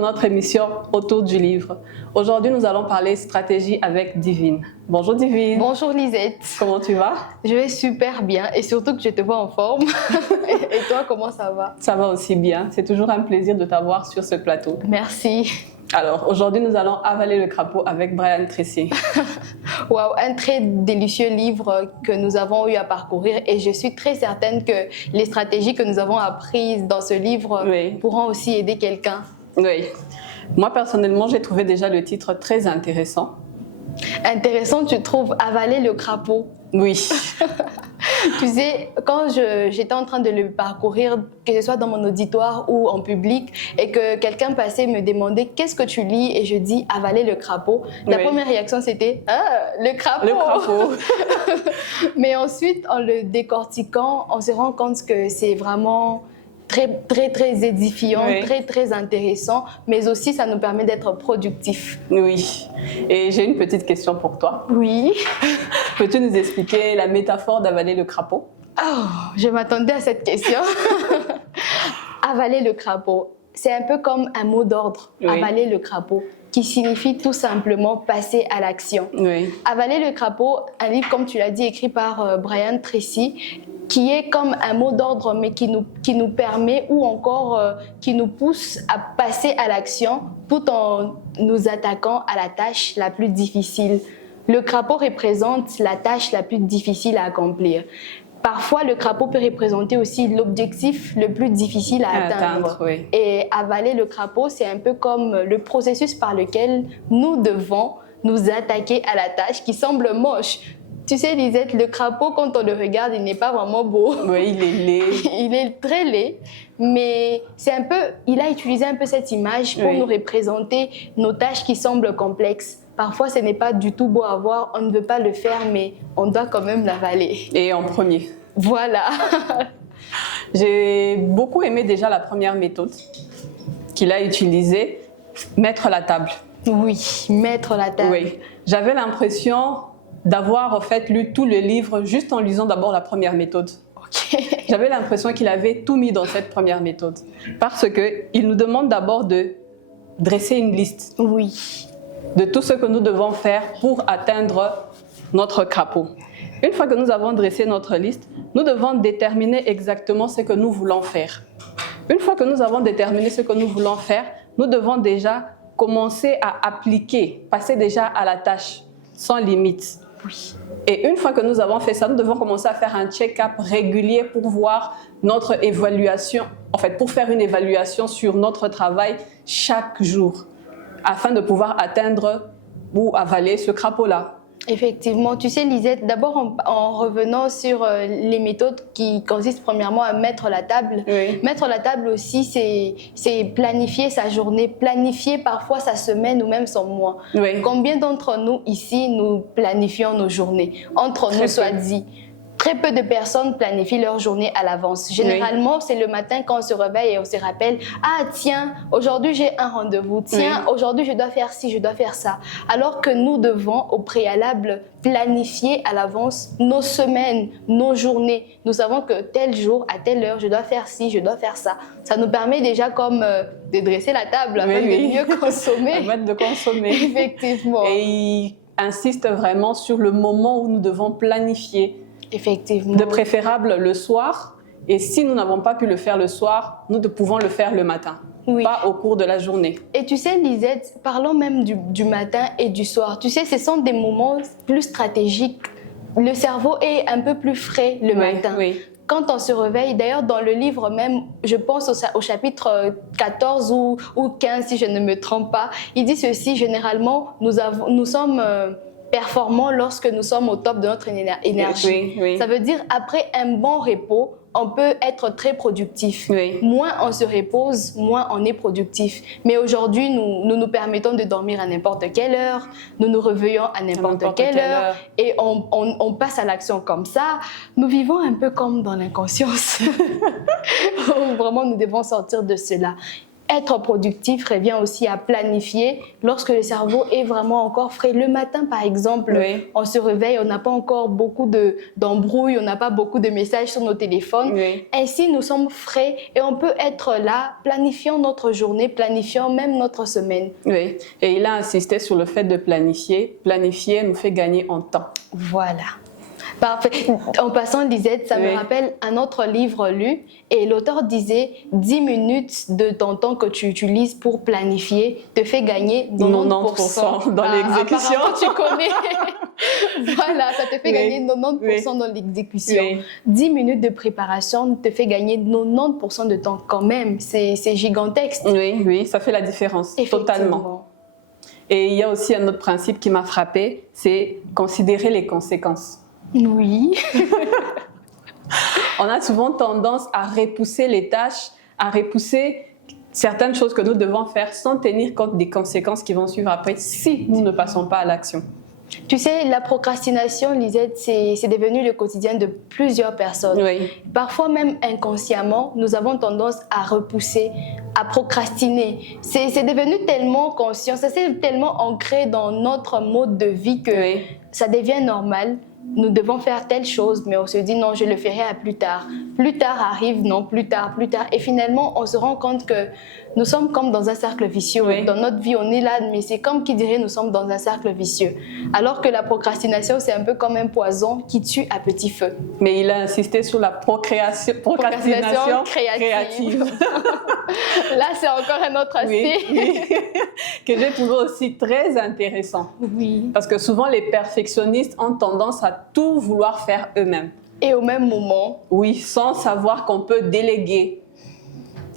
dans notre émission Autour du livre. Aujourd'hui, nous allons parler stratégie avec Divine. Bonjour Divine. Bonjour Lisette. Comment tu vas? Je vais super bien et surtout que je te vois en forme. Et toi, comment ça va? Ça va aussi bien. C'est toujours un plaisir de t'avoir sur ce plateau. Merci. Alors, aujourd'hui, nous allons avaler le crapaud avec Brian Tracy. Waouh, un très délicieux livre que nous avons eu à parcourir et je suis très certaine que les stratégies que nous avons apprises dans ce livre pourront aussi aider quelqu'un. Oui. Moi, personnellement, j'ai trouvé déjà le titre très intéressant. Intéressant, tu trouves avaler le crapaud? Oui. Tu sais, quand j'étais en train de le parcourir, que ce soit dans mon auditoire ou en public, et que quelqu'un passait me demander qu'est-ce que tu lis, et je dis avaler le crapaud. La première réaction c'était le crapaud. Le crapaud. Mais ensuite, en le décortiquant, on se rend compte que c'est vraiment très édifiant, très intéressant, mais aussi ça nous permet d'être productifs. Oui. Et j'ai une petite question pour toi. Oui. Peux-tu nous expliquer la métaphore d'avaler le crapaud? Oh, je m'attendais à cette question. Avaler le crapaud, c'est un peu comme un mot d'ordre, avaler le crapaud, qui signifie tout simplement passer à l'action. Oui. Avaler le crapaud, un livre, comme tu l'as dit, écrit par Brian Tracy, qui est comme un mot d'ordre, mais qui nous permet ou encore qui nous pousse à passer à l'action tout en nous attaquant à la tâche la plus difficile. Le crapaud représente la tâche la plus difficile à accomplir. Parfois, le crapaud peut représenter aussi l'objectif le plus difficile à atteindre. Oui. Et avaler le crapaud, c'est un peu comme le processus par lequel nous devons nous attaquer à la tâche qui semble moche. Tu sais, Lisette, le crapaud, quand on le regarde, il n'est pas vraiment beau. Oui, il est laid. Il est très laid, mais c'est un peu, il a utilisé un peu cette image pour nous représenter nos tâches qui semblent complexes. Parfois, ce n'est pas du tout beau à voir, on ne veut pas le faire, mais on doit quand même l'avaler. Et en premier. Voilà. J'ai beaucoup aimé déjà la première méthode qu'il a utilisée, mettre la table. Oui, mettre la table. Oui. J'avais l'impression d'avoir en fait lu tout le livre juste en lisant d'abord la première méthode. Okay. J'avais l'impression qu'il avait tout mis dans cette première méthode. Parce qu'il nous demande d'abord de dresser une liste. Oui. De tout ce que nous devons faire pour atteindre notre crapaud. Une fois que nous avons dressé notre liste, nous devons déterminer exactement ce que nous voulons faire. Une fois que nous avons déterminé ce que nous voulons faire, nous devons déjà commencer à appliquer, passer déjà à la tâche, sans limite. Oui. Et une fois que nous avons fait ça, nous devons commencer à faire un check-up régulier pour voir notre évaluation, en fait, pour faire une évaluation sur notre travail chaque jour, afin de pouvoir atteindre ou avaler ce crapaud-là. Effectivement, tu sais Lisette, d'abord en revenant sur les méthodes qui consistent premièrement à mettre la table. Oui. Mettre la table aussi, c'est planifier sa journée, planifier parfois sa semaine ou même son mois. Oui. Combien d'entre nous ici, nous planifions nos journées? Entre nous soit dit. Très peu de personnes planifient leur journée à l'avance. Généralement, c'est le matin quand on se réveille et on se rappelle « Ah tiens, aujourd'hui j'ai un rendez-vous. Tiens, aujourd'hui je dois faire ci, je dois faire ça. » Alors que nous devons au préalable planifier à l'avance nos semaines, nos journées. Nous savons que tel jour, à telle heure, je dois faire ci, je dois faire ça. Ça nous permet déjà comme de dresser la table afin de mieux consommer. Permettre de consommer. Effectivement. Et il insiste vraiment sur le moment où nous devons planifier. Effectivement. De préférable le soir, et si nous n'avons pas pu le faire le soir, nous pouvons le faire le matin, pas au cours de la journée. Et tu sais Lisette, parlons même du matin et du soir. Tu sais, ce sont des moments plus stratégiques. Le cerveau est un peu plus frais le matin. Oui. Quand on se réveille, d'ailleurs dans le livre même, je pense au chapitre 14 ou 15 si je ne me trompe pas, il dit ceci, généralement nous sommes performants lorsque nous sommes au top de notre énergie. Oui. Ça veut dire après un bon repos, on peut être très productif. Oui. Moins on se repose, moins on est productif. Mais aujourd'hui, nous permettons de dormir à n'importe quelle heure, nous nous réveillons à n'importe quelle heure et on passe à l'action comme ça. Nous vivons un peu comme dans l'inconscience. Vraiment, nous devons sortir de cela. Être productif revient aussi à planifier lorsque le cerveau est vraiment encore frais. Le matin, par exemple, Oui. on se réveille, on n'a pas encore beaucoup d'embrouilles, on n'a pas beaucoup de messages sur nos téléphones. Oui. Ainsi, nous sommes frais et on peut être là, planifiant notre journée, planifiant même notre semaine. Oui, et il a insisté sur le fait de planifier. Planifier nous fait gagner en temps. Voilà. Parfait. En passant, Lisette, ça me rappelle un autre livre lu et l'auteur disait 10 minutes de ton temps que tu utilises pour planifier te fait gagner 90% dans l'exécution. Apparemment, tu connais. Voilà, ça te fait gagner 90% dans l'exécution. Oui. 10 minutes de préparation te fait gagner 90% de temps quand même. C'est gigantesque. Oui, ça fait la différence, totalement. Et il y a aussi un autre principe qui m'a frappée, c'est considérer les conséquences. Oui. On a souvent tendance à repousser les tâches, à repousser certaines choses que nous devons faire sans tenir compte des conséquences qui vont suivre après si nous ne passons pas à l'action. Tu sais, la procrastination, Lisette, c'est devenu le quotidien de plusieurs personnes. Oui. Parfois même inconsciemment, nous avons tendance à repousser, à procrastiner. C'est devenu tellement conscient, ça s'est tellement ancré dans notre mode de vie que ça devient normal. Nous devons faire telle chose, mais on se dit non, je le ferai à plus tard. Plus tard arrive, non, plus tard. Et finalement, on se rend compte que nous sommes comme dans un cercle vicieux. Oui. Dans notre vie, on est là, mais c'est comme qui dirait nous sommes dans un cercle vicieux. Alors que la procrastination, c'est un peu comme un poison qui tue à petit feu. Mais il a insisté sur la procrastination créative. Là, c'est encore un autre aspect. Oui. Que j'ai trouvé aussi très intéressant. Oui. Parce que souvent, les perfectionnistes ont tendance à tout vouloir faire eux-mêmes. Et au même moment. Oui, sans savoir qu'on peut déléguer.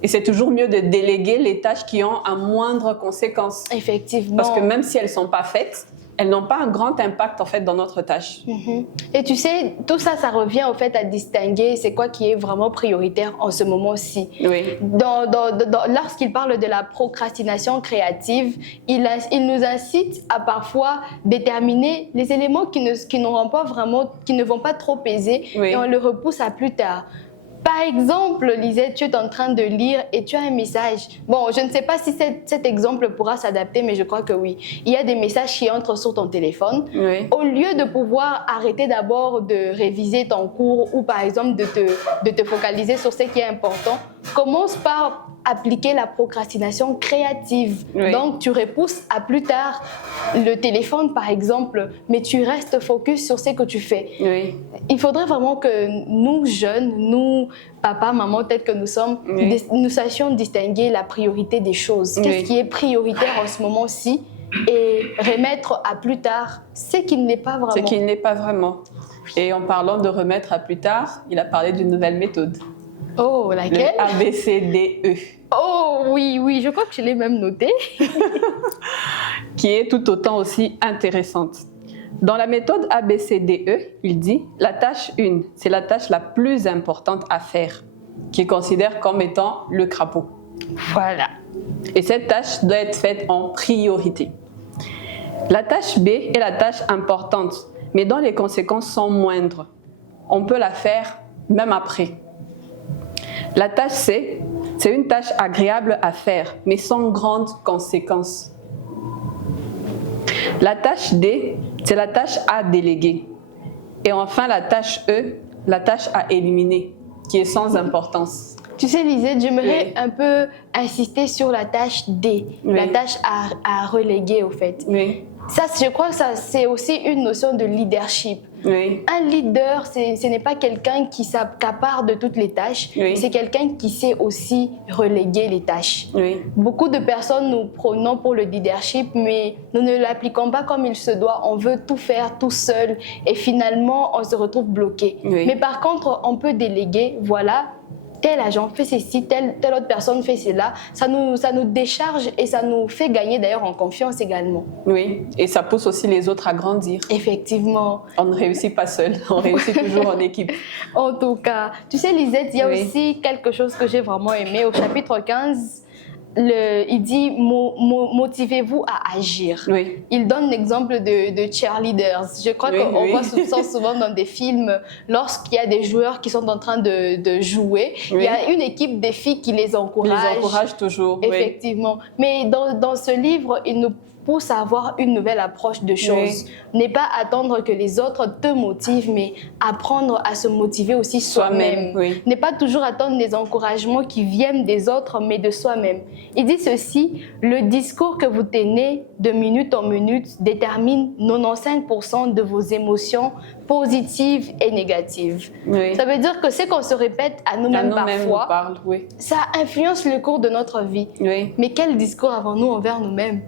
Et c'est toujours mieux de déléguer les tâches qui ont un moindre conséquence. Effectivement. Parce que même si elles ne sont pas faites, elles n'ont pas un grand impact en fait dans notre tâche. Et tu sais, tout ça, ça revient au fait à distinguer c'est quoi qui est vraiment prioritaire en ce moment-ci. Oui. Lorsqu'il parle de la procrastination créative, il nous incite à parfois déterminer les éléments qui ne vont pas trop peser et on le repousse à plus tard. Par exemple, Lisette, tu es en train de lire et tu as un message. Bon, je ne sais pas si cet exemple pourra s'adapter, mais je crois que oui. Il y a des messages qui entrent sur ton téléphone. Oui. Au lieu de pouvoir arrêter d'abord de réviser ton cours ou par exemple de te focaliser sur ce qui est important, commence par appliquer la procrastination créative. Oui. Donc, tu repousses à plus tard le téléphone, par exemple, mais tu restes focus sur ce que tu fais. Oui. Il faudrait vraiment que nous, jeunes, nous, papa, maman, tels que nous sommes, nous sachions distinguer la priorité des choses. Qu'est-ce qui est prioritaire en ce moment-ci et remettre à plus tard ce qui n'est pas vraiment. Ce qui n'est pas vraiment. Et en parlant de remettre à plus tard, il a parlé d'une nouvelle méthode. Oh, laquelle? Le ABCDE. Oh, oui, je crois que je l'ai même noté. Qui est tout autant aussi intéressante. Dans la méthode ABCDE, il dit la tâche 1, c'est la tâche la plus importante à faire, qu'il considère comme étant le crapaud. Voilà. Et cette tâche doit être faite en priorité. La tâche B est la tâche importante, mais dont les conséquences sont moindres. On peut la faire même après. La tâche C, c'est une tâche agréable à faire, mais sans grandes conséquences. La tâche D, c'est la tâche à déléguer. Et enfin, la tâche E, la tâche à éliminer, qui est sans importance. Tu sais, Lisette, j'aimerais un peu insister sur la tâche D, la tâche à reléguer, au fait. Oui. Ça, je crois que c'est aussi une notion de leadership. Oui. Un leader, ce n'est pas quelqu'un qui s'accapare de toutes les tâches, c'est quelqu'un qui sait aussi reléguer les tâches. Oui. Beaucoup de personnes nous prenons pour le leadership, mais nous ne l'appliquons pas comme il se doit. On veut tout faire tout seul et finalement, on se retrouve bloqué. Oui. Mais par contre, on peut déléguer, voilà, tel agent fait ceci, telle autre personne fait cela. Ça nous décharge et ça nous fait gagner d'ailleurs en confiance également. Oui, et ça pousse aussi les autres à grandir. Effectivement. On ne réussit pas seul, on réussit toujours en équipe. En tout cas, tu sais Lisette, il y a aussi quelque chose que j'ai vraiment aimé au chapitre 15. il dit motivez-vous à agir. Oui. Il donne l'exemple de cheerleaders. Je crois qu'on voit ça souvent dans des films, lorsqu'il y a des joueurs qui sont en train de jouer, il y a une équipe des filles qui les encourage. Ils encouragent toujours. Effectivement. Mais dans ce livre, il nous pousse à avoir une nouvelle approche de choses. N'est pas attendre que les autres te motivent, mais apprendre à se motiver aussi soi-même. N'est pas toujours attendre des encouragements qui viennent des autres, mais de soi-même. Il dit ceci, le discours que vous tenez de minute en minute détermine 95% de vos émotions positives et négatives. Ça veut dire que ce qu'on se répète à nous-mêmes parfois, ça influence le cours de notre vie. Mais quel discours avons-nous envers nous-mêmes?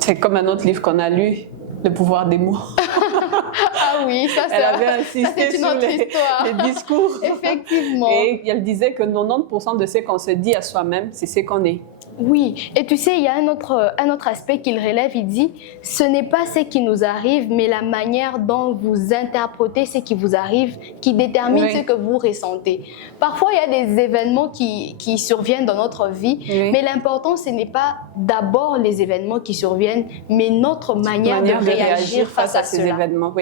C'est comme un autre livre qu'on a lu, Le pouvoir des mots. Ah oui, ça elle avait insisté sur les discours. Effectivement. Et elle disait que 90% de ce qu'on se dit à soi-même, c'est ce qu'on est. Oui, et tu sais, il y a un autre aspect qu'il relève, il dit « Ce n'est pas ce qui nous arrive, mais la manière dont vous interprétez ce qui vous arrive qui détermine ce que vous ressentez. » Parfois, il y a des événements qui surviennent dans notre vie, mais l'important, ce n'est pas d'abord les événements qui surviennent, mais notre manière de réagir face à ces événements.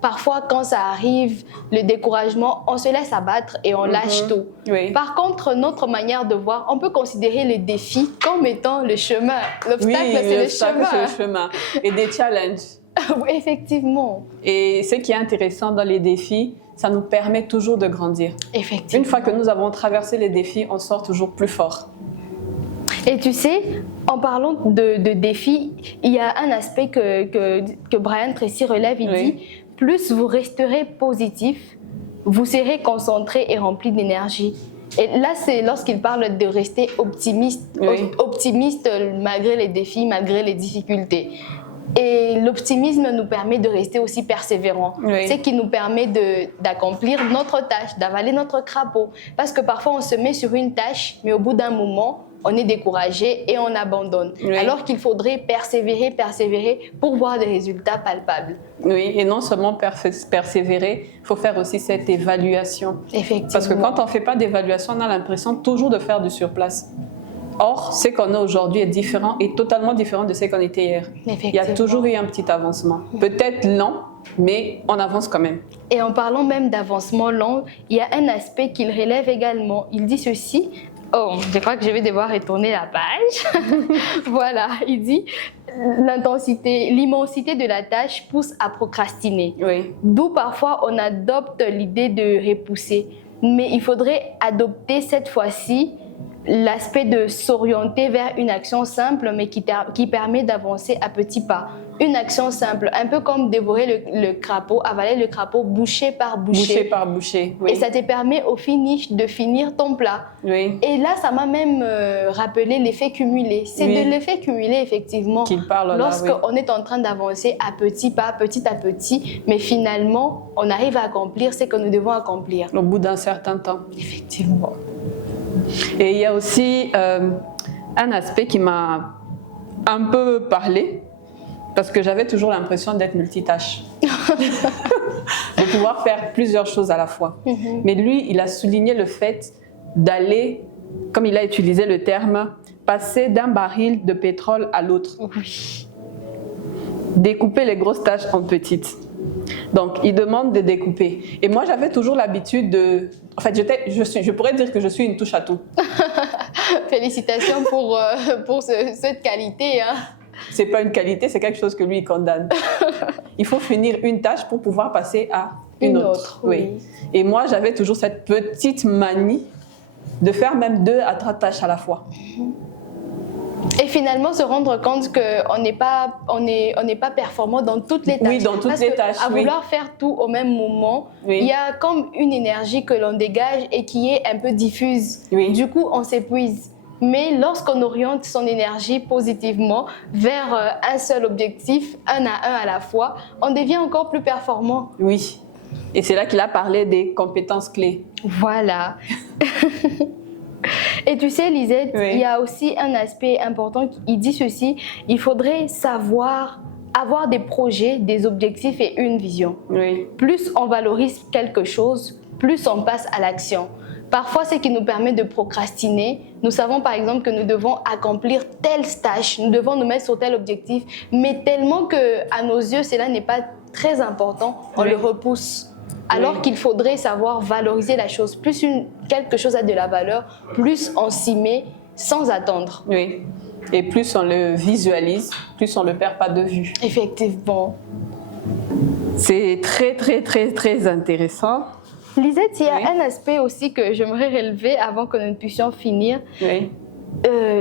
Parfois, quand ça arrive, le découragement, on se laisse abattre et on lâche tout. Par contre, notre manière de voir, on peut considérer les défis comme étant le chemin. L'obstacle, c'est le chemin. Et des challenges. Oui, effectivement. Et ce qui est intéressant dans les défis, ça nous permet toujours de grandir. Effectivement. Une fois que nous avons traversé les défis, on sort toujours plus fort. Et tu sais, en parlant de défis, il y a un aspect que Brian Tracy relève, il dit « Plus vous resterez positif, vous serez concentré et rempli d'énergie. » Et là, c'est lorsqu'il parle de rester optimiste, optimiste malgré les défis, malgré les difficultés. Et l'optimisme nous permet de rester aussi persévérants. Ce qui nous permet d'accomplir notre tâche, d'avaler notre crapaud. Parce que parfois, on se met sur une tâche, mais au bout d'un moment, on est découragé et on abandonne. Alors qu'il faudrait persévérer pour voir des résultats palpables. Oui, et non seulement persévérer, il faut faire aussi cette évaluation. Effectivement. Parce que quand on ne fait pas d'évaluation, on a l'impression toujours de faire du surplace. Or, ce qu'on a aujourd'hui est différent et totalement différent de ce qu'on était hier. Il y a toujours eu un petit avancement. Peut-être lent, mais on avance quand même. Et en parlant même d'avancement lent, il y a un aspect qu'il relève également. Il dit ceci. Oh, je crois que je vais devoir retourner la page. Voilà, il dit l'immensité de la tâche pousse à procrastiner. D'où parfois on adopte l'idée de repousser. Mais il faudrait adopter cette fois-ci l'aspect de s'orienter vers une action simple, mais qui permet d'avancer à petits pas. Une action simple, un peu comme dévorer le crapaud, avaler le crapaud bouchée par bouchée. Bouchée par bouchée, Et ça te permet au finish de finir ton plat. Et là, ça m'a même rappelé l'effet cumulé. C'est de l'effet cumulé, effectivement, qu'il parle là, lorsqu'on est en train d'avancer à petits pas, petit à petit, mais finalement, on arrive à accomplir ce que nous devons accomplir. Au bout d'un certain temps. Effectivement. Et il y a aussi un aspect qui m'a un peu parlé, parce que j'avais toujours l'impression d'être multitâche, de pouvoir faire plusieurs choses à la fois. Mais lui, il a souligné le fait d'aller, comme il a utilisé le terme, passer d'un baril de pétrole à l'autre. Découper les grosses tâches en petites. Donc, il demande de découper. Et moi, j'avais toujours l'habitude de... En fait, je pourrais dire que je suis une touche à tout. Félicitations pour cette qualité. Hein. C'est pas une qualité, c'est quelque chose que lui, il condamne. Il faut finir une tâche pour pouvoir passer à une autre. Et moi, j'avais toujours cette petite manie de faire même 2 à 3 tâches à la fois. Et finalement, se rendre compte qu'on n'est pas performant dans toutes les tâches. Oui, dans toutes les tâches. À vouloir faire tout au même moment, il y a comme une énergie que l'on dégage et qui est un peu diffuse. Du coup, on s'épuise. Mais lorsqu'on oriente son énergie positivement vers un seul objectif, un à la fois, on devient encore plus performant. Oui. Et c'est là qu'il a parlé des compétences clés. Voilà. Et tu sais, Lisette, il y a aussi un aspect important. Il dit ceci, il faudrait savoir avoir des projets, des objectifs et une vision. Plus on valorise quelque chose, plus on passe à l'action. Parfois, ce qui nous permet de procrastiner, nous savons par exemple que nous devons accomplir telle tâche, nous devons nous mettre sur tel objectif, mais tellement qu'à nos yeux, cela n'est pas très important, on le repousse. Alors qu'il faudrait savoir valoriser la chose. Plus quelque chose a de la valeur, plus on s'y met sans attendre. Oui. Et plus on le visualise, plus on ne le perd pas de vue. Effectivement. C'est très, très, très, très intéressant. Lisette, il y a un aspect aussi que j'aimerais relever avant que nous ne puissions finir. Oui.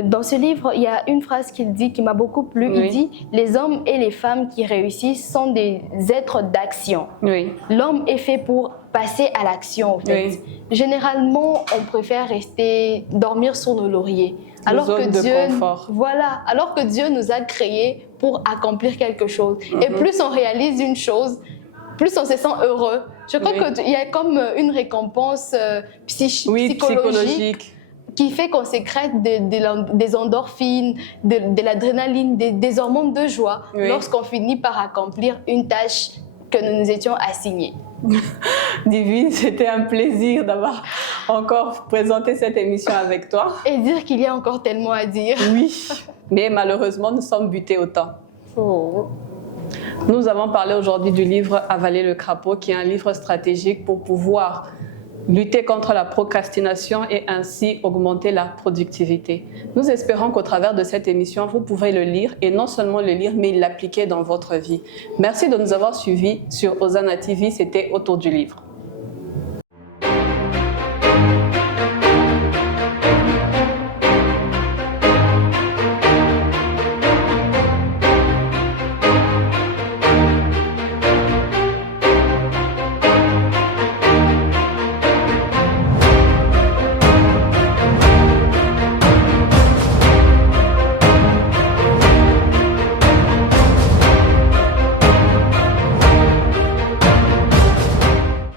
Dans ce livre, il y a une phrase qu'il dit qui m'a beaucoup plu. Il dit « Les hommes et les femmes qui réussissent sont des êtres d'action. Oui. L'homme est fait pour passer à l'action, en fait. Oui. Généralement, on préfère dormir sur nos lauriers. Alors que Dieu nous a créés pour accomplir quelque chose. Et plus on réalise une chose, plus on se sent heureux. Je crois qu'il y a comme une récompense psychologique qui fait qu'on sécrète des endorphines, de l'adrénaline, des hormones de joie lorsqu'on finit par accomplir une tâche que nous nous étions assignés. Divine, c'était un plaisir d'avoir encore présenté cette émission avec toi. Et dire qu'il y a encore tellement à dire. Oui, mais malheureusement, nous sommes butés au temps. Nous avons parlé aujourd'hui du livre « Avaler le crapaud » qui est un livre stratégique pour pouvoir lutter contre la procrastination et ainsi augmenter la productivité. Nous espérons qu'au travers de cette émission, vous pouvez le lire et non seulement le lire, mais l'appliquer dans votre vie. Merci de nous avoir suivis sur Hosanna TV, c'était Autour du livre.